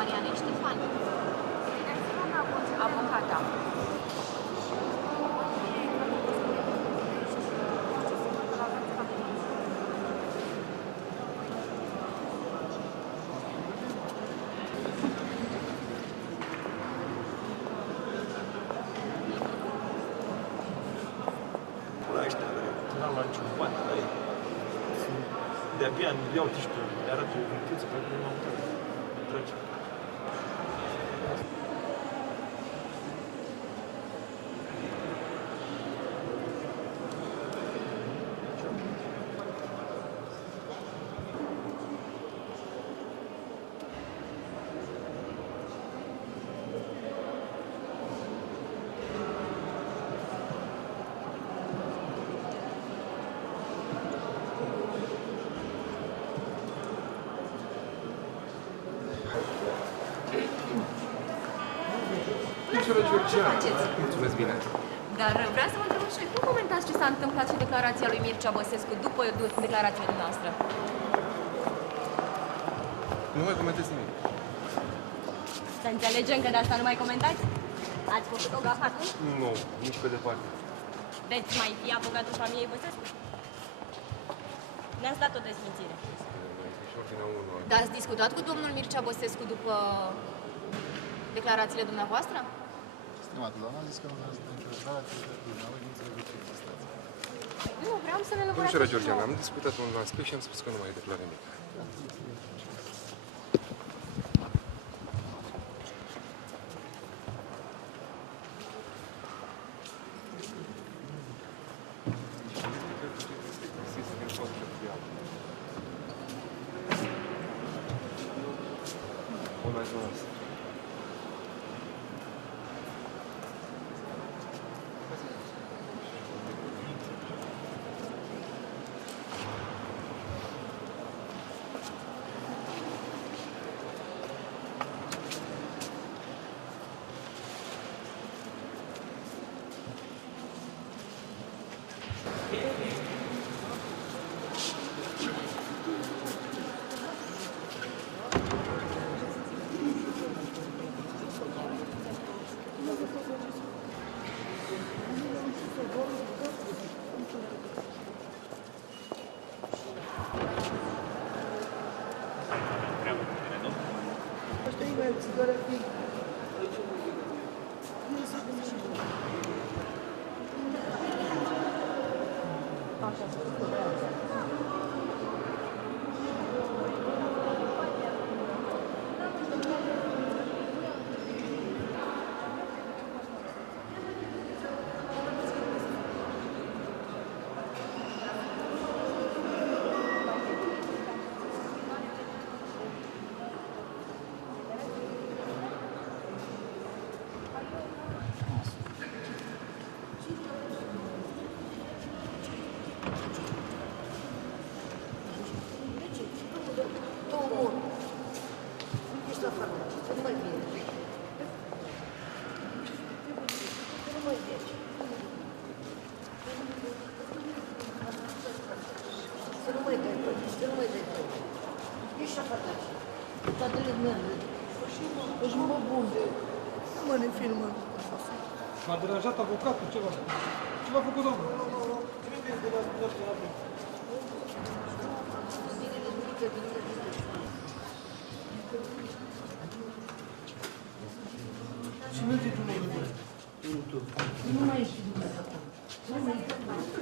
Marianei Ștefan. Avocata. De-abia îmi iau tiștul, le arăt o vintiță, pe care nu m-am uitat. Trece. Mulțumesc bine. Dar vreau să vă întreb și cum comentați ce s-a întâmplat și declarația lui Mircea Băsescu după declarația noastră? Nu mai comentez nimic. Să înțelegem că de asta nu mai comentați? Ați făcut o gafă atunci? Nu, nici pe departe. Veți mai fi avocatul familiei Băsescu? Ne-ați dat o desmințire. Dar ați discutat cu domnul Mircea Băsescu după declarațiile dumneavoastră? Stimată doamnă, a zis că nu vreau să nicio declarație, dumneavoastră nu înțelege ce existați. Nu, vreau să ne lămurăm. Domnișoara Georgiana, am discutat un la scris și am spus că nu mai declar nimic. M-a deranjat avocatul, ceva. Ce v-a făcut, domnul? Și nu zic dumneavoastră. Nu mai ești dumneavoastră. Nu mai ești dumneavoastră.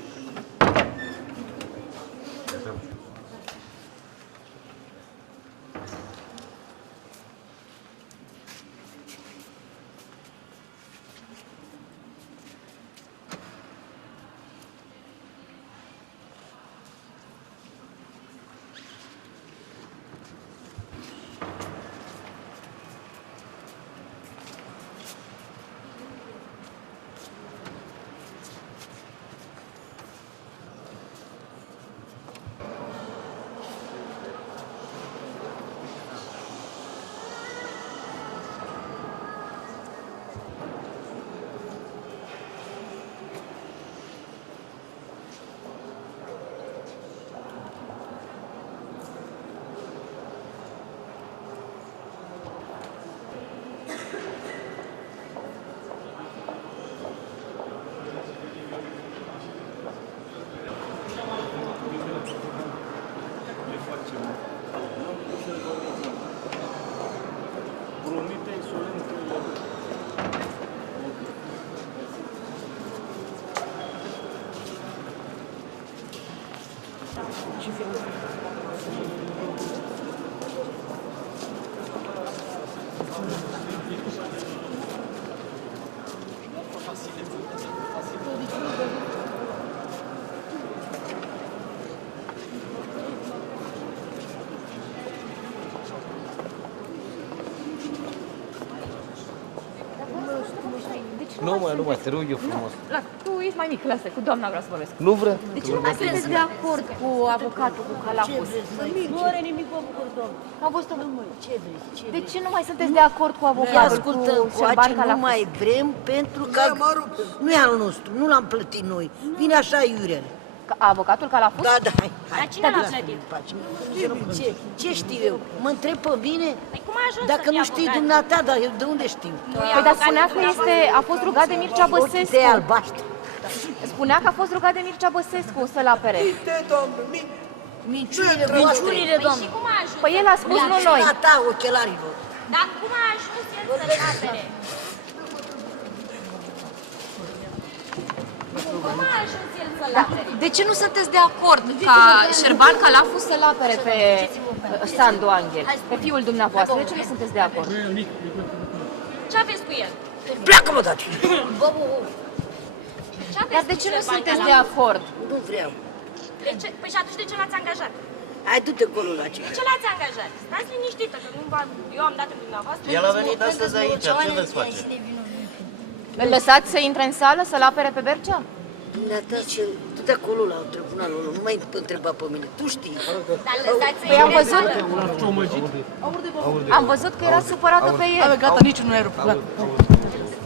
Nu mai, te rog eu frumos. Tu ești mai mic, lasă, cu doamna vreau să vorbesc. Nu vrea. De ce nu mai sunteți de acord cu avocatul, cu Ce Calafus? vreți, măi? Nu are nimic cu avocatul, doamnă. Am văzut Nu, măi, ce vreți? Ce De vreți? ce nu mai sunteți de acord cu Noi avocatul, ascultăm cu Șerban coace, nu Calafus? mai vrem pentru că nu e al nostru, nu l-am plătit noi. Vine așa iurele. Avocatul Calafus? Da, da, hai. Dar cine l-a plătit? Ce știu eu? Mă întreb pe mine? Păi cum a ajuns Dacă să nu fie știi avocat? dumneata, dar eu de unde știu? Păi dar spunea că a fost rugat de Mircea Ochii tăi Băsescu. albaștri. Spunea că a fost rugat de Mircea Băsescu să-l apere. Minciunile voastre. Păi și cum a ajuns? Păi el a spus, nu noi. Minciuna ta, ochelarilor. Dar cum a ajuns el să-l apere? Cum a ajuns el să-l apere? De ce nu sunteți de acord ca Șerban Calafus să-l apere pe Sandu Anghel, pe fiul dumneavoastră? De ce nu sunteți de acord? Ce aveți cu el? Pleacă, mă, daci! Ce aveți Dar de cu ce nu Șerban sunteți Calafus? de acord? Nu vreau. Păi și atunci de ce l-ați angajat? Hai, du-te acolo la ce. De ce l-ați angajat? Stați liniștită, că nu eu am dat în dumneavoastră. El a venit astăzi aici, ce veți face? Îl lăsați să intre în sală, să-l apere pe Bercea? Dumneata, du-te acolo la tribunalul ăla, nu mai întreba pe mine. Tu știi. Dar lăsați să Păi am intre în văzut, sală. am văzut că era supărată pe el. Gata, nici nu ai rupt.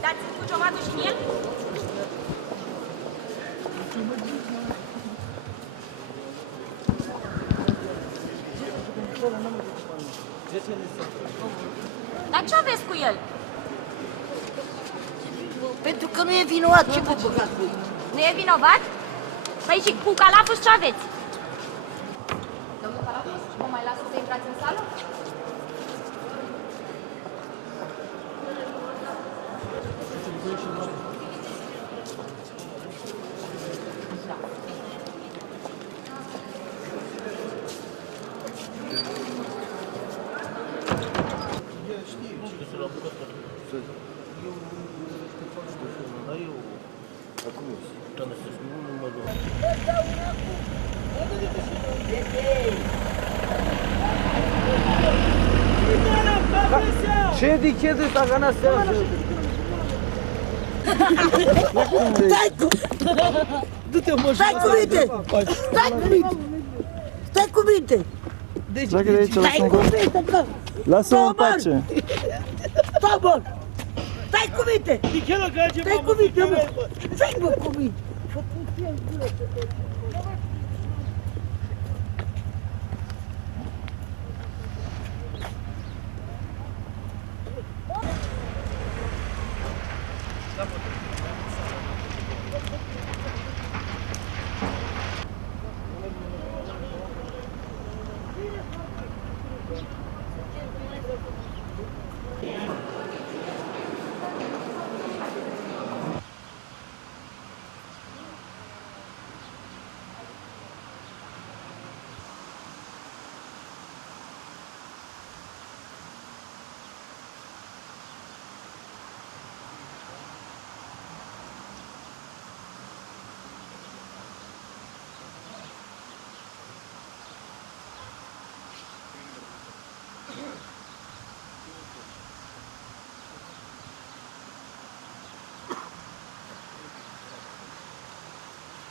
Dați cu ciomatul și în el? Dar ce aveți cu el? Pentru că nu e vinovat, ce vă băgați voi? Nu e vinovat? Păi și cu Calafus ce aveți? Domnul Calafus, vă mai lasă să intrați în sală? Ce dicheze ta gana seara? Du-te, mă, stai cu minte! Stai cu minte! Stai cu minte! Pleacă de aici, Stai cu minte, bă! lasă-mă în pace. Stai, bă! Stai cu minte! Stai cu minte, mă! Stai, bă, cu minte!